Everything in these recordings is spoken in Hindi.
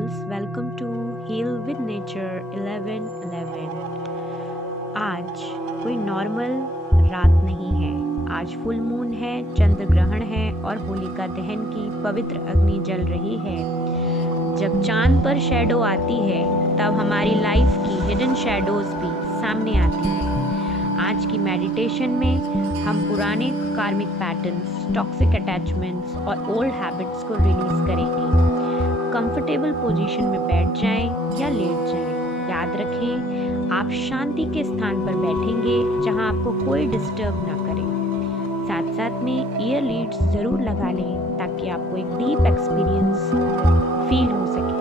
souls, welcome to Heal with Nature 1111। आज कोई नॉर्मल रात नहीं है। आज फुल मून है, चंद्र ग्रहण है और होलिका दहन की पवित्र अग्नि जल रही है। जब चांद पर शैडो आती है तब हमारी लाइफ की हिडन शैडोज भी सामने आती है। आज की मेडिटेशन में हम पुराने कार्मिक पैटर्न्स, टॉक्सिक अटैचमेंट्स और ओल्ड हैबिट्स को रिलीज करेंगे। कंफर्टेबल पोजीशन में बैठ जाएं या लेट जाएं। याद रखें, आप शांति के स्थान पर बैठेंगे जहां आपको कोई डिस्टर्ब ना करे। साथ साथ में ईयर लीड्स ज़रूर लगा लें ताकि आपको एक डीप एक्सपीरियंस फील हो सके।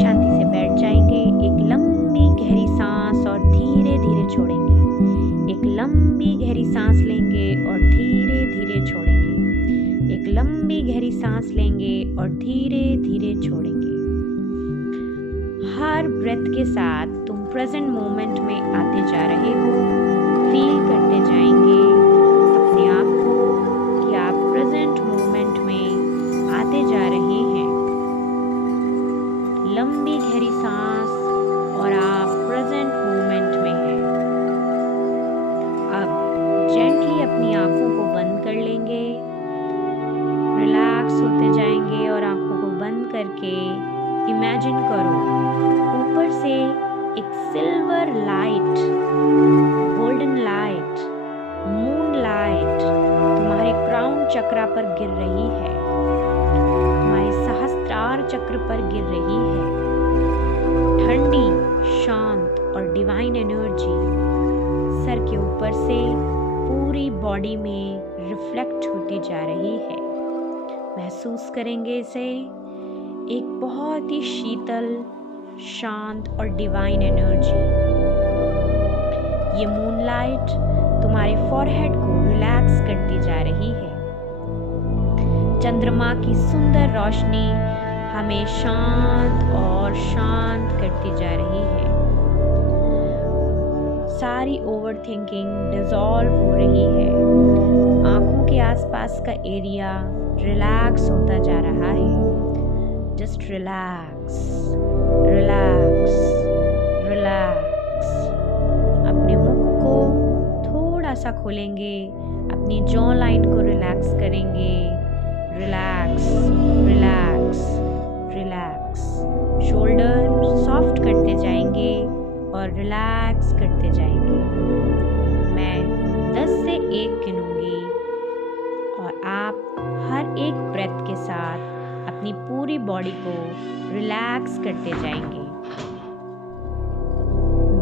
शांति से बैठ जाएंगे, एक लंबी गहरी सांस और धीरे धीरे छोड़ेंगे। एक लंबी गहरी सांस लेंगे और धीरे धीरे छोड़ेंगे। एक लंबी गहरी सांस लेंगे और धीरे धीरे छोड़ेंगे। हर ब्रेथ के साथ तुम प्रेजेंट मोमेंट में आते जा रहे हो। फील करते जाएंगे अपने आप को कि आप प्रेजेंट मोमेंट में आते जा रहे हैं। लंबी गहरी सांस और आप प्रेजेंट मोमेंट में हैं। अब जेंटली अपनी आंखों को बंद कर लेंगे। रिलैक्स होते जाएंगे और आंखों को बंद करके इमेजिन करो ऊपर से एक silver light, golden light, moon light तुम्हारे क्राउन चक्रा पर गिर रही है, तुम्हारे सहस्त्रार चक्र पर गिर रही है। ठंडी, शांत और डिवाइन एनर्जी सर के ऊपर से पूरी बॉडी में रिफ्लेक्ट होती जा रही है। महसूस करेंगे इसे, एक बहुत ही शीतल, शांत और डिवाइन एनर्जी। ये मूनलाइट तुम्हारे फॉरहेड को रिलैक्स करती जा रही है। चंद्रमा की सुंदर रोशनी हमें शांत और शांत करती जा रही है। सारी ओवर थिंकिंग डिसॉल्व हो रही है। आंखों के आसपास का एरिया रिलैक्स होता जा रहा है। Just relax, relax, relax. अपने मुख को थोड़ा सा खोलेंगे, अपनी जॉ लाइन को रिलैक्स करेंगे। Relax, relax, relax. Shoulder soft करते जाएंगे और रिलैक्स करते जाएंगे। मैं 10 से 1 गिनूंगी और आप हर एक ब्रेथ के साथ अपनी पूरी बॉडी को रिलैक्स करते जाएंगे।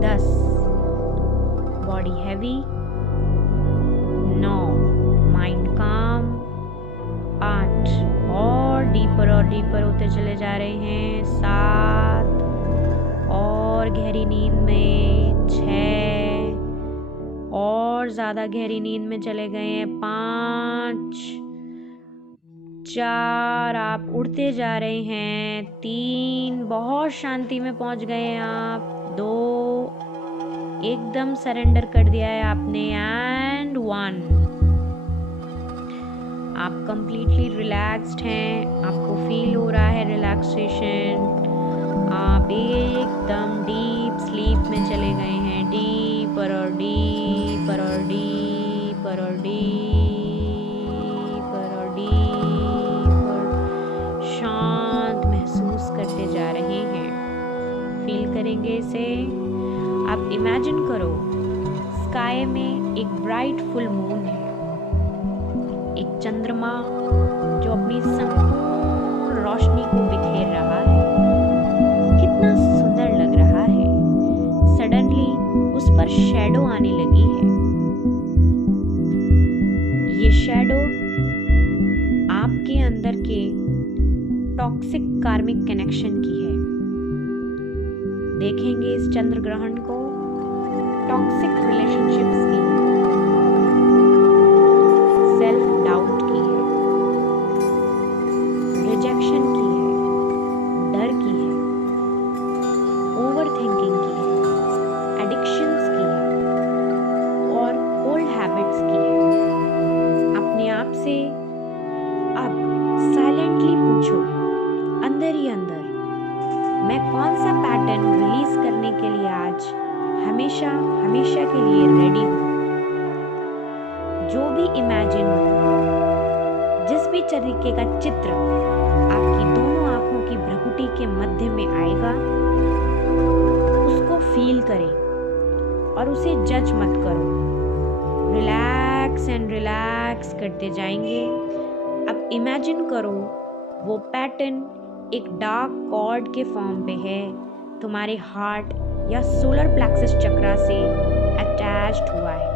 10, बॉडी हैवी। 9, माइंड काम। 8, और डीपर होते चले जा रहे हैं। 7, और गहरी नींद में। 6, और ज़्यादा गहरी नींद में चले गए हैं। 5, 4, आप उड़ते जा रहे हैं। 3, बहुत शांति में पहुंच गए हैं आप। 2, एकदम सरेंडर कर दिया है आपने। एंड 1, आप कंप्लीटली रिलैक्स्ड हैं। आपको फील हो रहा है रिलैक्सेशन। आप एकदम डीप स्लीप में चले गए हैं। डीपर और डीपर और डीपर और डीपर और डीपर शांत महसूस करते जा रहे हैं। फील करेंगे इसे। आप इमेजिन करो स्काई में एक ब्राइट फुल मून है, एक चंद्रमा जो अपनी संपूर्ण रोशनी को बिखेर रहा है। कितना सुंदर लग रहा है। सडनली उस पर शैडो आने लगी है। ये शैडो आपके अंदर के टॉक्सिक कार्मिक कनेक्शन की है। देखेंगे इस चंद्र ग्रहण को टॉक्सिक रिलेशनशिप्स की है, सेल्फ डाउट की है, रिजेक्शन की है, डर की है, ओवर थिंकिंग की है, एडिक्शंस की है और ओल्ड हैबिट्स की है। अपने आप से अब साइलेंटली पूछो, हमेशा हमेशा के लिए रेडी हो। जो भी इमेजिन हो, जिस भी तरीके का चित्र आपकी दोनों आंखों की भ्रुकुटी के मध्य में आएगा, उसको फील करें और उसे जज मत करो। रिलैक्स एंड रिलैक्स करते जाएंगे। अब इमेजिन करो वो पैटर्न एक डार्क कॉर्ड के फॉर्म पे है, तुम्हारे हार्ट या सोलर प्लेक्सस चक्रा से अटैच्ड हुआ है।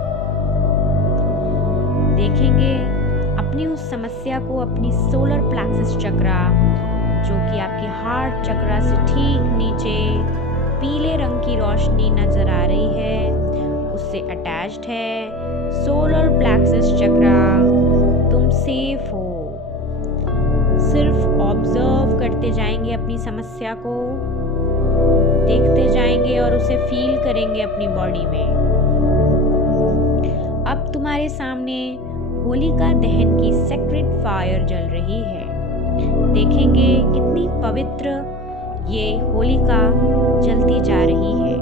देखेंगे अपनी उस समस्या को अपनी सोलर प्लेक्सस चक्रा, जो कि आपके हार्ट चक्रा से ठीक नीचे पीले रंग की रोशनी नजर आ रही है, उससे अटैच्ड है। सोलर प्लेक्सस चक्रा, तुम सेफ हो। सिर्फ ऑब्जर्व करते जाएंगे अपनी समस्या को, देखते जाएंगे और उसे फील करेंगे अपनी बॉडी में। अब तुम्हारे सामने होलिका दहन की सेक्रेड फायर जल रही है। देखेंगे कितनी पवित्र ये होलिका जलती जा रही है।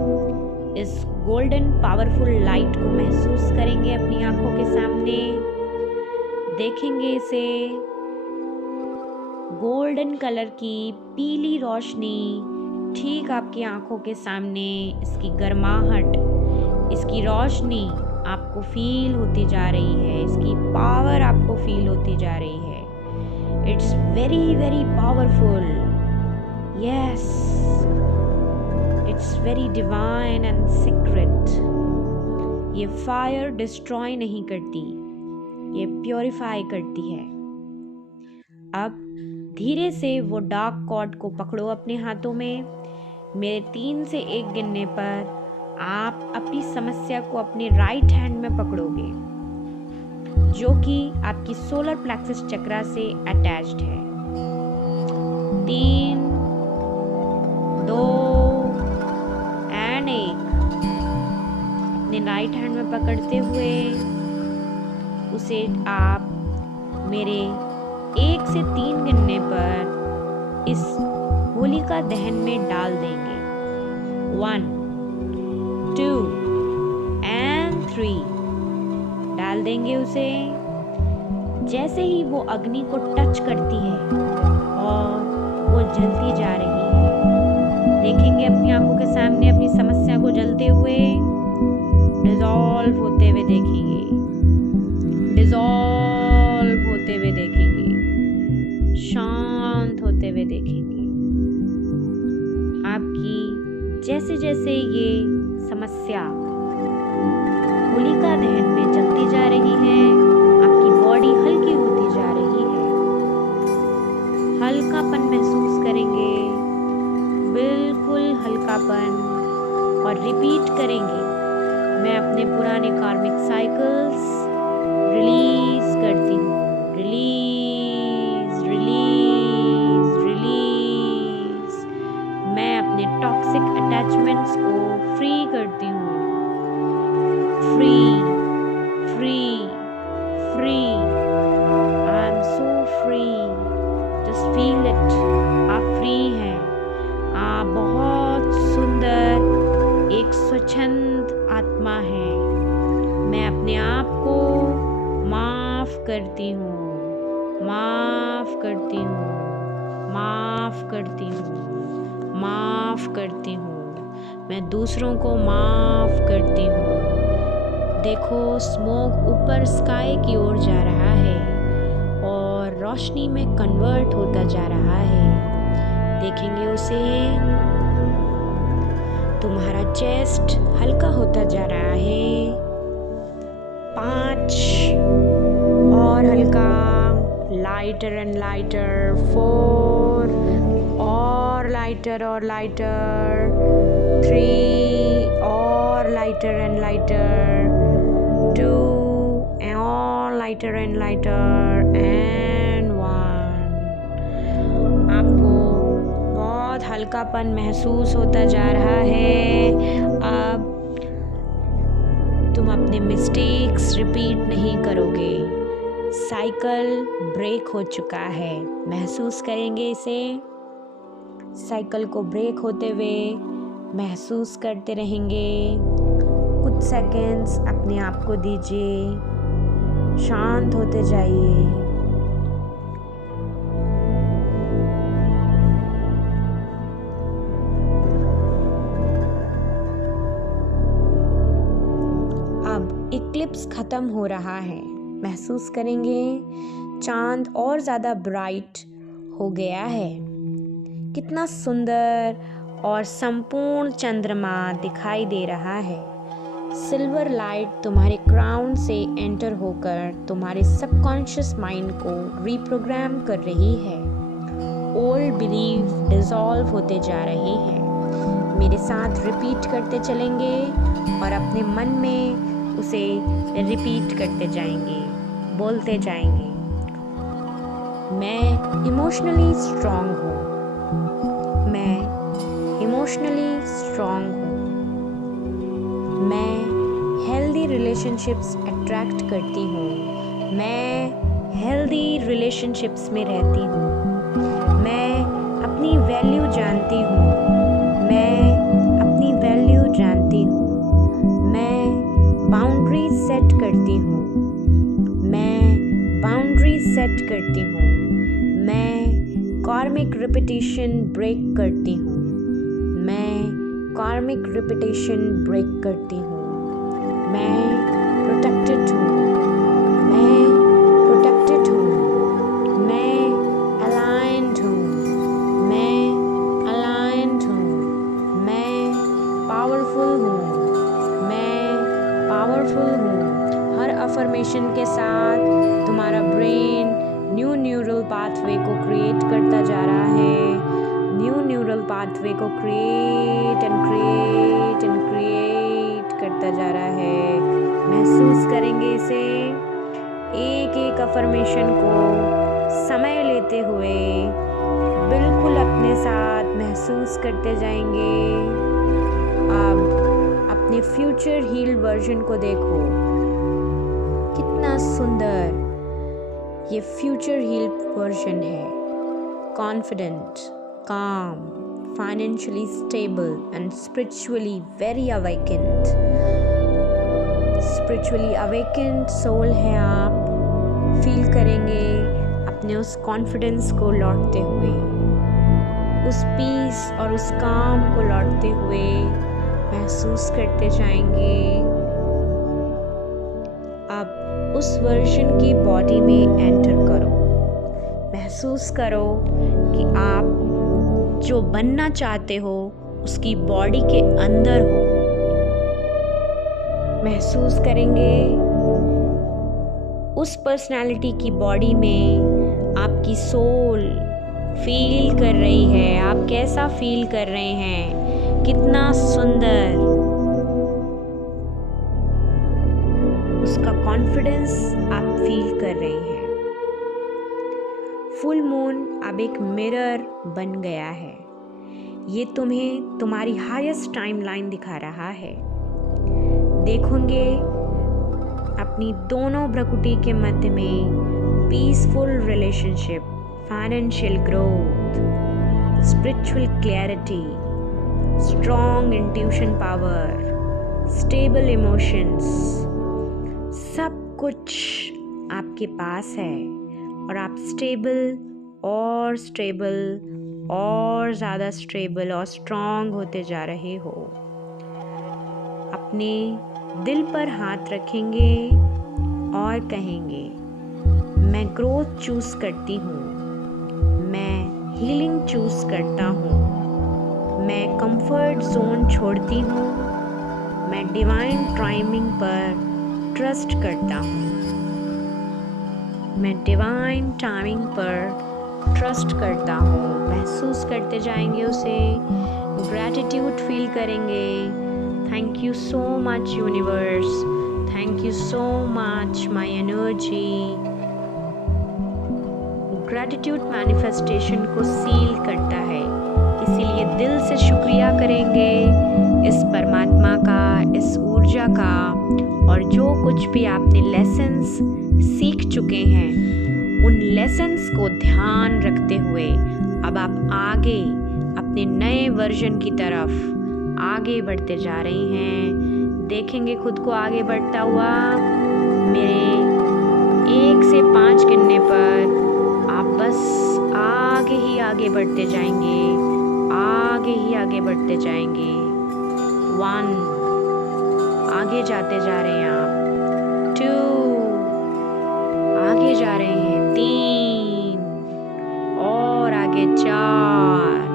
इस गोल्डन पावरफुल लाइट को महसूस करेंगे अपनी आंखों के सामने। देखेंगे इसे, गोल्डन कलर की पीली रोशनी ठीक आपकी आंखों के सामने, इसकी गर्माहट, इसकी रोशनी आपको फील होती जा रही है, इसकी पावर आपको फील होती जा रही है। It's very very powerful. Yes, it's very divine and secret. ये फायर डिस्ट्रॉय नहीं करती, ये प्योरीफाई करती है। अब धीरे से वो डार्क कॉर्ड को पकड़ो अपने हाथों में। मेरे 3 से 1 गिनने पर आप अपनी समस्या को अपने राइट हैंड में पकड़ोगे, जो कि आपकी सोलर प्लेक्सस चक्रा से अटैच्ड है। 3, 2 एंड 1। अपने राइट हैंड में पकड़ते हुए उसे आप मेरे 1 से 3 गिनने पर इस होलिका दहन में डाल देंगे। 1, 2 एंड 3 डाल देंगे उसे। जैसे ही वो अग्नि को टच करती है और वो जलती जा रही है, देखेंगे अपनी आंखों के सामने अपनी समस्या को जलते हुए, डिसॉल्व होते हुए देखेंगे, डिसॉल्व होते हुए देखेंगे, शांत होते हुए देखेंगे। आपकी जैसे जैसे ये समस्या होलिका दहन में जलती जा रही है, आपकी बॉडी हल्की होती जा रही है। हल्कापन महसूस करेंगे, बिल्कुल हल्कापन, और रिपीट करेंगे, मैं अपने पुराने कार्मिक साइकिल्स रिलीज करती हूँ। Release, release, release. मैं अपने टॉक्सिक अटैचमेंट्स को फ्री करती हूँ। Free, free, free. I am so free. Just feel it. आप फ्री हैं। आप बहुत सुंदर एक स्वच्छंद आत्मा है। मैं अपने आप को माफ करती हूँ, माफ करती हूँ, माफ करती हूँ, माफ करती हूँ। मैं दूसरों को माफ करती हूँ। देखो, स्मोक ऊपर स्काई की ओर जा रहा है और रोशनी में कन्वर्ट होता जा रहा है। देखेंगे उसे, तुम्हारा चेस्ट हल्का होता जा रहा है। 5 और हल्का, लाइटर एंड लाइटर। 4 और लाइटर और लाइटर। 3 और लाइटर एंड लाइटर। 2 और लाइटर एंड लाइटर एंड 1। आपको बहुत हल्कापन महसूस होता जा रहा है। अब तुम अपने मिस्टेक्स रिपीट नहीं करोगे। साइकिल ब्रेक हो चुका है। महसूस करेंगे इसे, साइकिल को ब्रेक होते हुए महसूस करते रहेंगे। कुछ सेकंड्स अपने आप को दीजिए, शांत होते जाइए। अब इक्लिप्स खत्म हो रहा है, महसूस करेंगे चांद और ज़्यादा ब्राइट हो गया है। कितना सुंदर और संपूर्ण चंद्रमा दिखाई दे रहा है। सिल्वर लाइट तुम्हारे क्राउन से एंटर होकर तुम्हारे सबकॉन्शियस माइंड को रीप्रोग्राम कर रही है। ओल्ड बिलीफ डिसॉल्व होते जा रहे हैं। मेरे साथ रिपीट करते चलेंगे और अपने मन में उसे रिपीट करते जाएंगे, बोलते जाएंगे। मैं इमोशनली स्ट्रांग हूँ। मैं इमोशनली स्ट्रांग हूँ। मैं हेल्दी रिलेशनशिप्स अट्रैक्ट करती हूँ। मैं हेल्दी रिलेशनशिप्स में रहती हूँ। मैं अपनी वैल्यू जानती हूँ। मैं अपनी वैल्यू जानती हूँ। मैं बाउंड्रीज सेट करती हूँ। मैं बाउंड्रीज सेट करती हूँ। मैं कार्मिक रिपीटेशन ब्रेक करती हूँ। मैं कार्मिक रिपीटेशन ब्रेक करती हूँ। मैं प्रोटेक्टेड हूँ। मैं प्रोटेक्टेड हूँ। मैं अलाइन्ड हूँ। मैं अलाइन्ड हूँ। मैं पावरफुल हूँ। मैं पावरफुल हूँ। हर अफर्मेशन के साथ तुम्हारा ब्रेन न्यू न्यूरल पाथवे को क्रिएट करता जा रहा है। न्यू न्यूरल पाथवे को create and create and create करता जा रहा है। महसूस करेंगे इसे। एक एक अफर्मेशन को समय लेते हुए बिल्कुल अपने साथ महसूस करते जाएंगे। अब अपने फ्यूचर हील वर्जन को देखो, कितना सुंदर ये फ्यूचर हील वर्जन है। Confident, calm, financially stable and spiritually very awakened. Spiritually awakened soul है आप। फील करेंगे अपने उस कॉन्फिडेंस को लौटते हुए, उस पीस और उस काम को लौटते हुए महसूस करते जाएंगे। अब उस वर्जन की बॉडी में एंटर करो। महसूस करो कि आप जो बनना चाहते हो उसकी बॉडी के अंदर हो। महसूस करेंगे उस पर्सनालिटी की बॉडी में आपकी सोल फील कर रही है। आप कैसा फील कर रहे हैं, कितना सुंदर। उसका कॉन्फिडेंस आप फील कर रहे हैं। फुल मून अब एक मिरर बन गया है। ये तुम्हें तुम्हारी हाईएस्ट टाइमलाइन दिखा रहा है। देखोगे अपनी दोनों भ्रुकुटी के मध्य में peaceful relationship, financial growth, spiritual clarity, strong intuition power, stable emotions, सब कुछ आपके पास है और आप स्टेबल और ज़्यादा स्टेबल और स्ट्रॉन्ग होते जा रहे हो। अपने दिल पर हाथ रखेंगे और कहेंगे, मैं ग्रोथ चूज़ करती हूँ। मैं हीलिंग चूज़ करता हूँ। मैं कंफर्ट जोन छोड़ती हूँ। मैं डिवाइन टाइमिंग पर ट्रस्ट करता हूँ। मैं डिवाइन टाइमिंग पर ट्रस्ट करता हूँ। महसूस करते जाएंगे उसे। ग्रैटिट्यूड फील करेंगे। Thank you so much universe, thank you so much my energy. Gratitude manifestation को सील करता है, इसीलिए दिल से शुक्रिया करेंगे इस परमात्मा का, इस ऊर्जा का, और जो कुछ भी आपने लेसन्स सीख चुके हैं उन लेसन्स को ध्यान रखते हुए अब आप आगे अपने नए वर्जन की तरफ आगे बढ़ते जा रहे हैं। देखेंगे खुद को आगे बढ़ता हुआ। मेरे 1 से 5 गिनने पर आप बस आगे ही आगे बढ़ते जाएंगे, आगे ही आगे बढ़ते जाएंगे। 1, आगे जाते जा रहे हैं आप। 2, आगे जा रहे हैं। 3, और आगे 4,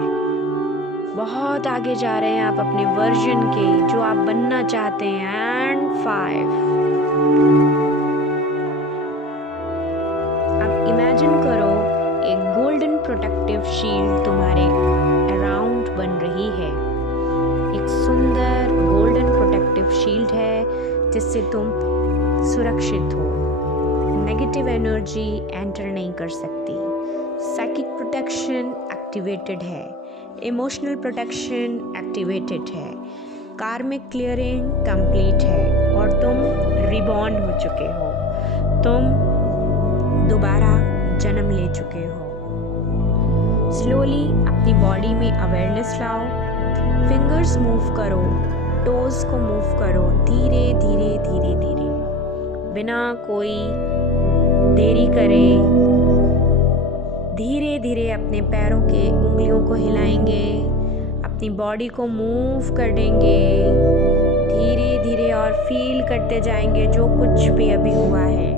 बहुत आगे जा रहे हैं आप अपने वर्जन के जो आप बनना चाहते हैं। एंड 5, आप इमेजिन करो एक गोल्डन प्रोटेक्टिव शील्ड तुम्हारे अराउंड बन रही है। एक सुंदर गोल्डन प्रोटेक्टिव शील्ड है जिससे तुम सुरक्षित हो। नेगेटिव एनर्जी एंटर नहीं कर सकती। साइकिक प्रोटेक्शन एक्टिवेटेड है। इमोशनल प्रोटेक्शन एक्टिवेटेड है। कार्मिक क्लियरिंग कंप्लीट है और तुम रिबॉर्न हो चुके हो। तुम दोबारा जन्म ले चुके हो। स्लोली अपनी बॉडी में अवेयरनेस लाओ। फिंगर्स मूव करो, टोज को मूव करो, धीरे धीरे धीरे धीरे, बिना कोई देरी करे। धीरे धीरे अपने पैरों के उंगलियों को हिलाएंगे, अपनी बॉडी को मूव कर देंगे धीरे धीरे और फील करते जाएंगे जो कुछ भी अभी हुआ है।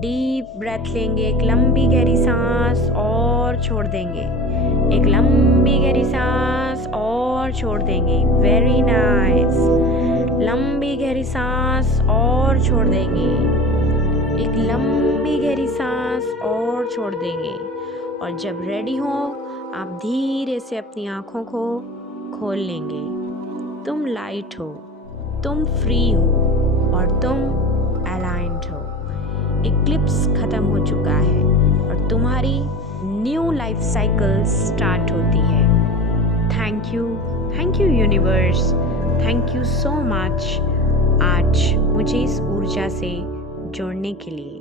डीप ब्रेथ लेंगे, एक लंबी गहरी सांस और छोड़ देंगे। एक लंबी गहरी सांस और छोड़ देंगे। Very nice. लंबी गहरी सांस और छोड़ देंगे। एक लंबी गहरी सांस और छोड़ देंगे। और जब रेडी हो आप धीरे से अपनी आँखों को खोल लेंगे। तुम लाइट हो, तुम फ्री हो और तुम अलाइंड हो। इक्लिप्स खत्म हो चुका है और तुम्हारी न्यू लाइफ साइकिल स्टार्ट होती है। Thank you universe, thank you so much आज मुझे इस ऊर्जा से जोड़ने के लिए।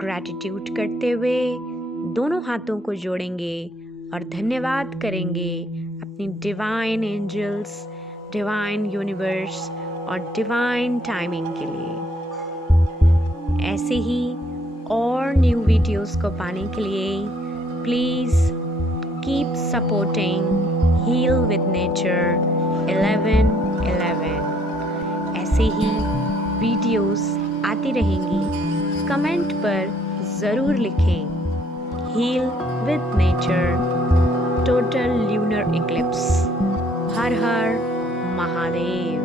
ग्रैटिट्यूड करते हुए दोनों हाथों को जोड़ेंगे और धन्यवाद करेंगे अपनी डिवाइन एंजल्स, डिवाइन यूनिवर्स और डिवाइन टाइमिंग के लिए। ऐसे ही और न्यू वीडियोस को पाने के लिए please keep supporting heal with nature 1111। ऐसे ही वीडियोस आती रहेंगी। कमेंट पर ज़रूर लिखें heal with nature total lunar eclipse. हर हर महादेव।